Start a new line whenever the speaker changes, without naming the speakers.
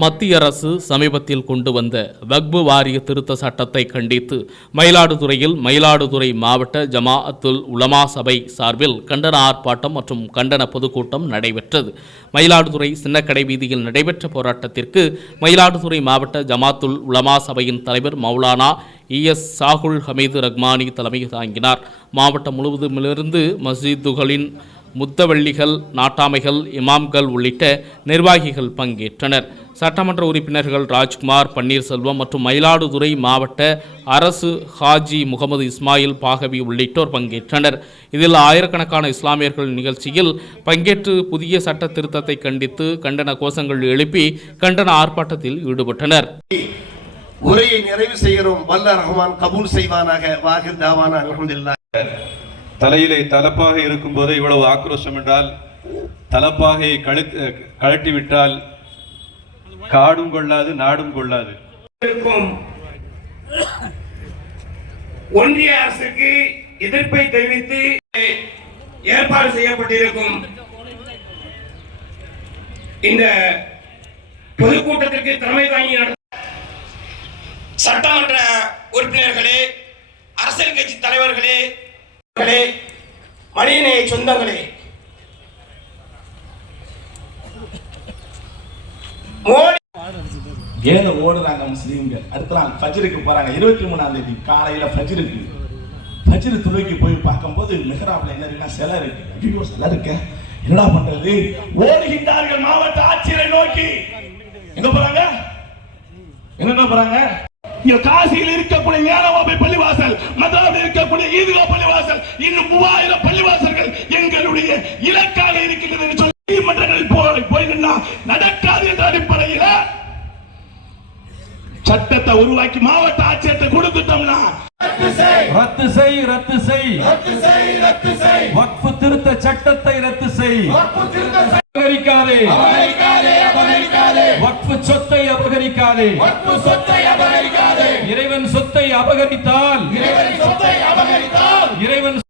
மத்திய அரசு சமீபத்தில் கொண்டு வந்த வக்பு வாரிய திருத்த சட்டத்தை கண்டித்து மயிலாடுதுறையில் மயிலாடுதுறை மாவட்ட ஜமாஅத்துல் உலமா சபை சார்பில் கண்டன ஆர்ப்பாட்டம் மற்றும் கண்டன பொதுக்கூட்டம் நடைபெற்றது. மயிலாடுதுறை சின்னக்கடை வீதியில் நடைபெற்ற போராட்டத்திற்கு மயிலாடுதுறை மாவட்ட ஜமாத்துல் உலமா சபையின் தலைவர் மௌலானா இஎஸ் சாகுல் ஹமீது ரஹ்மானி தலைமை தாங்கினார். மாவட்டம் முழுவதுமிலிருந்து மஸ்ஜிதுகளின் முத்தவள்ளிகள் நாட்டாமைகள் இமாம்கள் உள்ளிட்ட நிர்வாகிகள் பங்கேற்றனர். சட்டமன்ற உறுப்பினர்கள் ராஜ்குமார் பன்னீர்செல்வம் மற்றும் மயிலாடுதுறை மாவட்ட அரசு ஹாஜி முகமது இஸ்மாயில் பாகவி உள்ளிட்டோர் பங்கேற்றனர். இதில் ஆயிரக்கணக்கான இஸ்லாமியர்கள் நிகழ்ச்சியில் பங்கேற்று புதிய சட்ட திருத்தத்தை கண்டித்து கண்டன கோஷங்கள் எழுப்பி கண்டன ஆர்ப்பாட்டத்தில் ஈடுபட்டனர்.
உரையை நிறைவு செய்கிறோம். வல்ல ரஹ்மான் கபூல் செய்வானாக. வாகிர் தாவானா அலமதுல்லா
தலையிலே தலப்பாக இருக்கும்போது இவ்வளவு ஆக்ரோஷம் என்றால் தலப்பாகையை கழித்து கழட்டி விட்டால் காடும் கொள்ளாது நாடும் கொள்ளாது.
இருக்கும். ஒன்றிய அரசுக்கு எதிர்ப்பை தெரிவித்து ஏற்பாடு செய்யப்பட்டிருக்கும் இந்த பொதுக்கூட்டத்திற்கு தலைமை தாங்கி நடத்த சட்டமன்ற உறுப்பினர்களே அரசியல் கட்சி தலைவர்களே மனிதநேய சொந்தங்களே மோடி
ஓடுறாங்க முஸ்லீம்ங்க அடுத்த நாள் ஃபஜ்ருக்கு போறாங்க. இருபத்தி மூணாம் தேதி காலையில ஃபஜ்ருக்கு. ஃபஜ்ரு துறைக்கு போய் பார்க்கும்போது மெஹராப்ல என்ன இருக்குன்னா சிலை இருக்கு. ஐயோ சிலை இருக்க. என்னடா பண்றது? ஓடுகின்றார்கள் மாவட்ட ஆட்சியரை நோக்கி. எங்க போறாங்க? எங்க போறாங்க? இங்க காசியில் இருக்கக்கூடிய ஞானவாபை பள்ளிவாசல். ஈதுகா பள்ளிவாசல் இன்னும் மூவாயிரம் பள்ளிவாசல்கள் எங்களுடைய இலக்காக இருக்கின்றது என்று சொல்லி நீதிமன்றங்களில் போய் போய் நின்னா நடக்காது என்ற அடிப்படையில சட்டத்தை உருவாக்கி மாவட்ட ஆட்சியத்தை கொடுத்துட்டோம்னா
ரத்து செய். ரத்து செய் வக்ஃபு திருத்த சட்டத்தை ரத்து செய். அபகரிக்காதே. வக்ஃபு சொத்தை அபகரிக்காதே. இறைவன் சொத்தை அபகரித்தால். இறைவன்